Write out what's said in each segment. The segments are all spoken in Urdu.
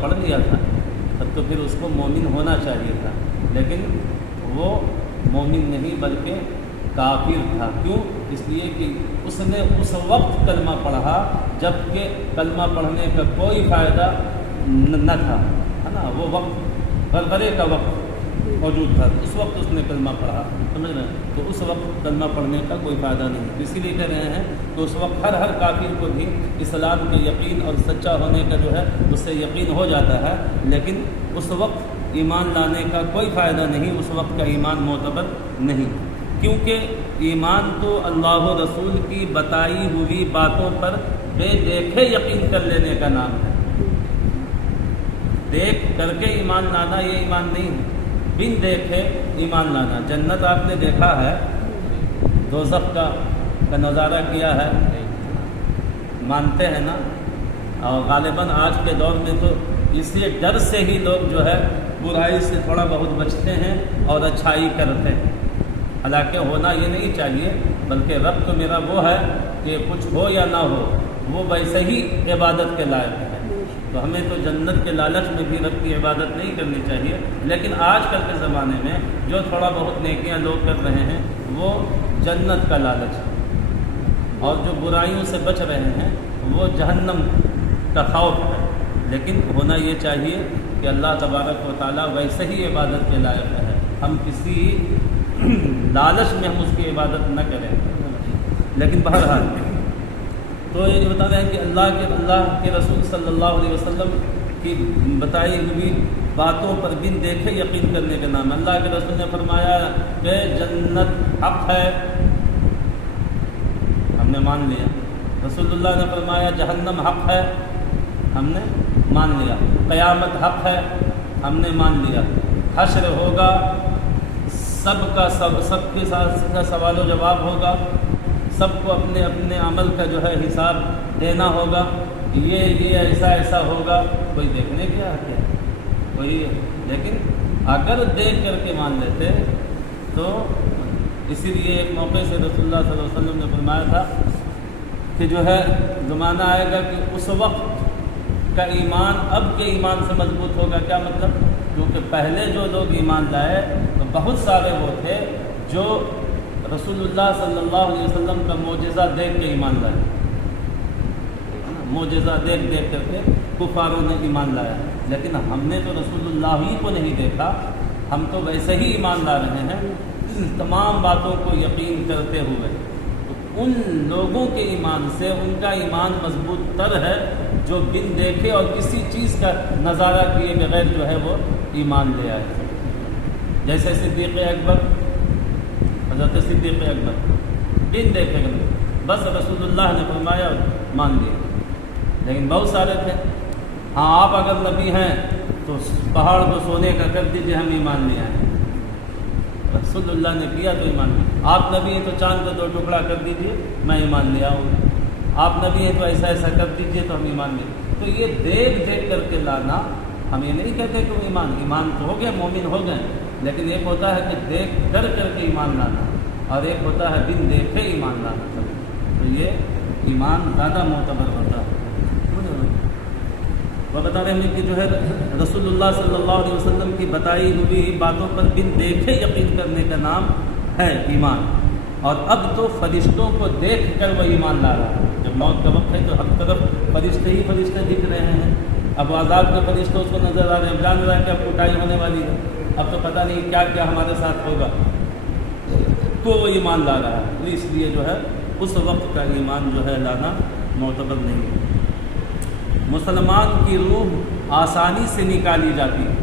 پڑھ لیا تھا، تب تو پھر اس کو مومن ہونا چاہیے تھا، لیکن وہ مومن نہیں بلکہ کافر تھا۔ کیوں؟ اس لیے کہ اس نے اس وقت کلمہ پڑھا جب کہ کلمہ پڑھنے کا کوئی فائدہ نہ تھا، ہے نا، وہ وقت غرغرے کا وقت موجود تھا، اس وقت اس نے کلمہ پڑھا، سمجھ رہے ہیں؟ تو اس وقت کلمہ پڑھنے کا کوئی فائدہ نہیں، اسی لیے کہہ رہے ہیں کہ اس وقت ہر کافر کو بھی اسلام کے یقین اور سچا ہونے کا جو ہے اس سے یقین ہو جاتا ہے، لیکن اس وقت ایمان لانے کا کوئی فائدہ نہیں، اس وقت کا ایمان معتبر نہیں، کیونکہ ایمان تو اللہ و رسول کی بتائی ہوئی باتوں پر بے دیکھے یقین کر لینے کا نام ہے۔ دیکھ کر کے ایمان لانا یہ ایمان نہیں ہے، بن دیکھے ایمان لانا۔ جنت آپ نے دیکھا ہے، دوزخ کا نظارہ کیا ہے، مانتے ہیں نا، اور غالباً آج کے دور میں تو اسی ڈر سے ہی لوگ جو ہے برائی سے تھوڑا بہت بچتے ہیں اور اچھائی کرتے ہیں، حالانکہ ہونا یہ نہیں چاہیے، بلکہ رب تو میرا وہ ہے کہ کچھ ہو یا نہ ہو وہ ویسے ہی عبادت کے لائق ہے، تو ہمیں تو جنت کے لالچ میں بھی رب کی عبادت نہیں کرنی چاہیے، لیکن آج کل کے زمانے میں جو تھوڑا بہت نیکیاں لوگ کر رہے ہیں وہ جنت کا لالچ ہے، اور جو برائیوں سے بچ رہے ہیں وہ جہنم کا خوف ہے، لیکن ہونا یہ چاہیے کہ اللہ تبارک و تعالیٰ ویسے ہی عبادت کے لائق ہے، ہم کسی لالچ میں ہم اس کی عبادت نہ کریں، لیکن بہرحال تو یہ بتا رہے ہیں کہ اللہ کے رسول صلی اللہ علیہ وسلم کی بتائی ہوئی باتوں پر بن دیکھے یقین کرنے کا نام۔ اللہ کے رسول نے فرمایا کہ جنت حق ہے، ہم نے مان لیا۔ رسول اللہ نے فرمایا جہنم حق ہے، ہم نے مان لیا۔ قیامت حق ہے، ہم نے مان لیا۔ حشر ہوگا، سب کے ساتھ سوال و جواب ہوگا، سب کو اپنے اپنے عمل کا جو ہے حساب دینا ہوگا، یہ ایسا ہوگا، کوئی دیکھنے کیا ہے کوئی، لیکن اگر دیکھ کر کے مان لیتے تو اسی لیے ایک موقع سے رسول اللہ صلی اللہ علیہ وسلم نے فرمایا تھا کہ جو ہے زمانہ آئے گا کہ اس وقت کا ایمان اب کے ایمان سے مضبوط ہوگا۔ کیا مطلب؟ کیونکہ پہلے جو لوگ ایمان لائے تو بہت سارے وہ تھے جو رسول اللہ صلی اللہ علیہ وسلم کا معجزہ دیکھ کے ایمان لائے، معجزہ دیکھ کر کے کفاروں نے ایمان لایا، لیکن ہم نے تو رسول اللہ ہی کو نہیں دیکھا، ہم تو ویسے ہی ایمان لا رہے ہیں تمام باتوں کو یقین کرتے ہوئے، تو ان لوگوں کے ایمان سے ان کا ایمان مضبوط تر ہے جو بن دیکھے اور کسی چیز کا نظارہ کیے بغیر جو ہے وہ ایمان لے آئے، جیسے صدیق اکبر، حضرت صدیق اکبر بن دیکھے گا، بس رسول اللہ نے فرمایا مان لیا، لیکن بہت سارے تھے، ہاں آپ اگر نبی ہیں تو پہاڑ کو سونے کا کر دیجئے ہم ایمان لے آئیں، رسول اللہ نے کیا تو ایمان لیا، آپ نبی ہیں تو چاند کو 2 ٹکڑا کر دیجئے میں ایمان لے آؤں گا، آپ نبی ہیں تو ایسا کر دیجئے تو ہم ایمان لے، تو یہ دیکھ کر کے لانا، ہم یہ نہیں کہتے کہ ایمان تو ہو گیا، مومن ہو گئے، لیکن ایک ہوتا ہے کہ دیکھ کر کے ایمان لانا اور ایک ہوتا ہے بن دیکھے ایمان لانا، تو یہ ایمان زیادہ معتبر ہوتا ہے۔ وہ بتا رہے ہیں کہ جو ہے رسول اللہ صلی اللہ علیہ وسلم کی بتائی ہوئی باتوں پر بن دیکھے یقین کرنے کا نام ہے ایمان، اور اب تو فرشتوں کو دیکھ کر وہ ایمان لا رہا ہے، جب موت کا وقت ہے تو ہر طرف فرشتے ہی فرشتے دکھ رہے ہیں، اب عذاب کے فرشتے اس کو نظر آ رہے ہیں، جان رہا ہے کہ اب کٹائی ہونے والی ہے، اب تو پتہ نہیں کیا کیا ہمارے ساتھ ہوگا، تو وہ ایمان لا رہا ہے، تو اس لیے جو ہے اس وقت کا ایمان جو ہے لانا معتبر نہیں ہے۔ مسلمان کی روح آسانی سے نکالی جاتی ہے،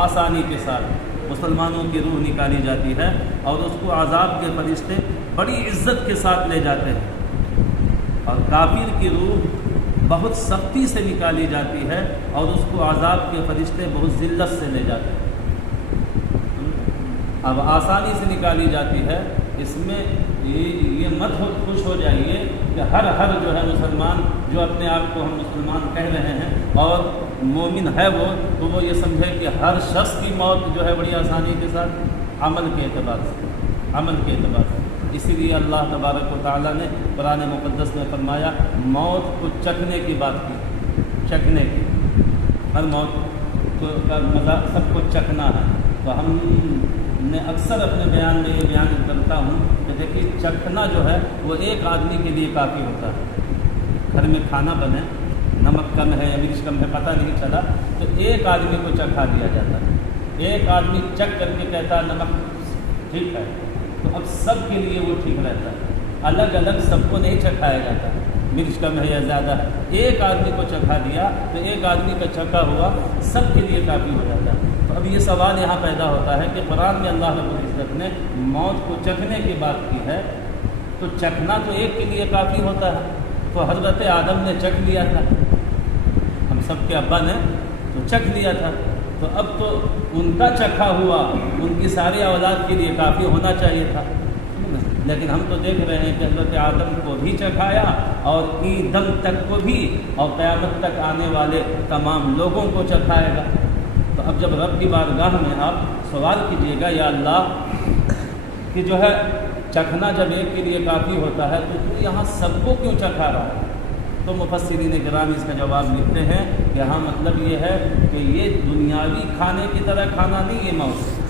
آسانی کے ساتھ مسلمانوں کی روح نکالی جاتی ہے، اور اس کو عذاب کے فرشتے بڑی عزت کے ساتھ لے جاتے ہیں، اور کافر کی روح بہت سختی سے نکالی جاتی ہے اور اس کو عذاب کے فرشتے بہت ذلت سے لے جاتے ہیں۔ اب آسانی سے نکالی جاتی ہے، اس میں یہ مت خوش ہو جائیے کہ ہر جو ہے مسلمان جو اپنے آپ کو ہم مسلمان کہہ رہے ہیں اور مومن ہے وہ، تو وہ یہ سمجھے کہ ہر شخص کی موت جو ہے بڑی آسانی کے ساتھ عمل کے اعتبار سے، اسی لیے اللہ تبارک و تعالیٰ نے قرآن مقدس میں فرمایا موت کو چکھنے کی بات کی، چکھنے کی، ہر موت کا مزہ سب کو چکھنا ہے۔ تو ہم نے اکثر اپنے بیان میں یہ بیان کرتا ہوں کہ دیکھیے چکھنا جو ہے وہ ایک آدمی کے لیے کافی ہوتا ہے۔ گھر میں کھانا بنے، نمک کم ہے یا مرچ کم ہے پتہ نہیں چلا، تو ایک آدمی کو چکھا دیا جاتا ہے، ایک آدمی چکھ کر کے کہتا ہے نمک ٹھیک ہے، تو اب سب کے لیے وہ ٹھیک رہتا ہے۔ الگ الگ سب کو نہیں چکھایا جاتا، مرچ کم ہے یا زیادہ ہے، ایک آدمی کو چکھا دیا تو ایک آدمی کا چکھا ہوا سب کے لیے کافی ہو جاتا ہے۔ تو اب یہ سوال یہاں پیدا ہوتا ہے کہ قرآن میں اللہ رب العزت نے موت کو چکھنے کی بات کی ہے، تو چکھنا تو ایک کے لیے کافی ہوتا ہے، تو حضرت آدم نے چکھ لیا تھا، ہم سب کے ابا نے تو چکھ لیا تھا، تو اب تو ان کا چکھا ہوا ان کی ساری اولاد کے لیے کافی ہونا چاہیے تھا، لیکن ہم تو دیکھ رہے ہیں کہ حضرت آدم کو بھی چکھایا اور ایندھن تک کو بھی، اور قیامت تک آنے والے تمام لوگوں کو چکھائے گا۔ تو اب جب رب کی بارگاہ میں آپ سوال کیجیے گا یا اللہ کہ جو ہے چکھنا جب ایک کے لیے کافی ہوتا ہے تو یہاں سب کو کیوں چکھا رہا ہے؟ تو مفسرین کرام اس کا جواب لکھتے ہیں کہ ہاں مطلب یہ ہے کہ یہ دنیاوی کھانے کی طرح کھانا نہیں، یہ موت ہے۔